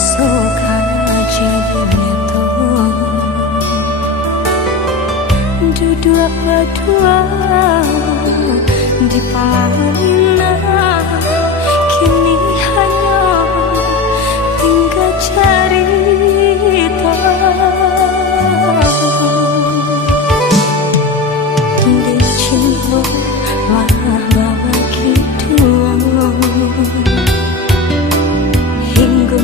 suka jadinya tuh duduk berdua di pelaminan, kini hanya tinggal cerita. Dicinta lah bawa gitu hingga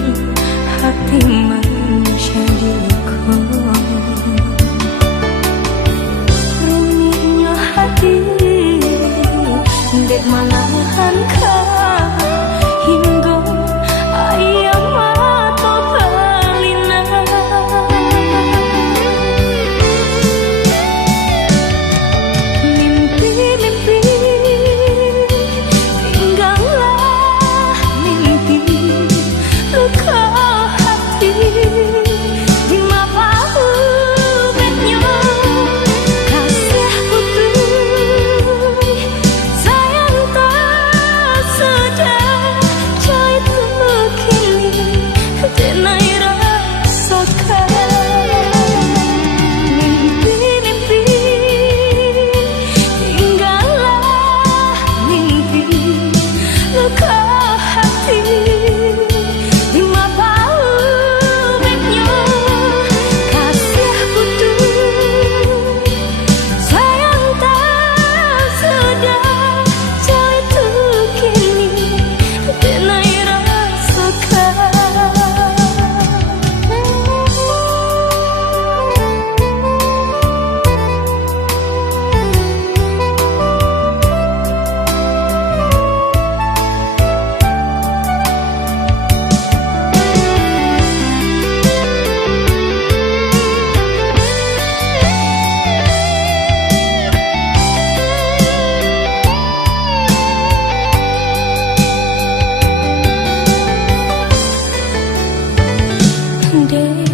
hati menjadi ruminya hati dek malahan kah hingga ayam atau pelina mimpi-mimpi tinggallah mimpi luka hati di mata ubetnya kasih putih sayang tak sedar jahit kini denai rasakan mimpi-mimpi tinggallah mimpi luka hati di mata ubetnya kasih putih sayang tak sedar jahit kini denai rasakan. Day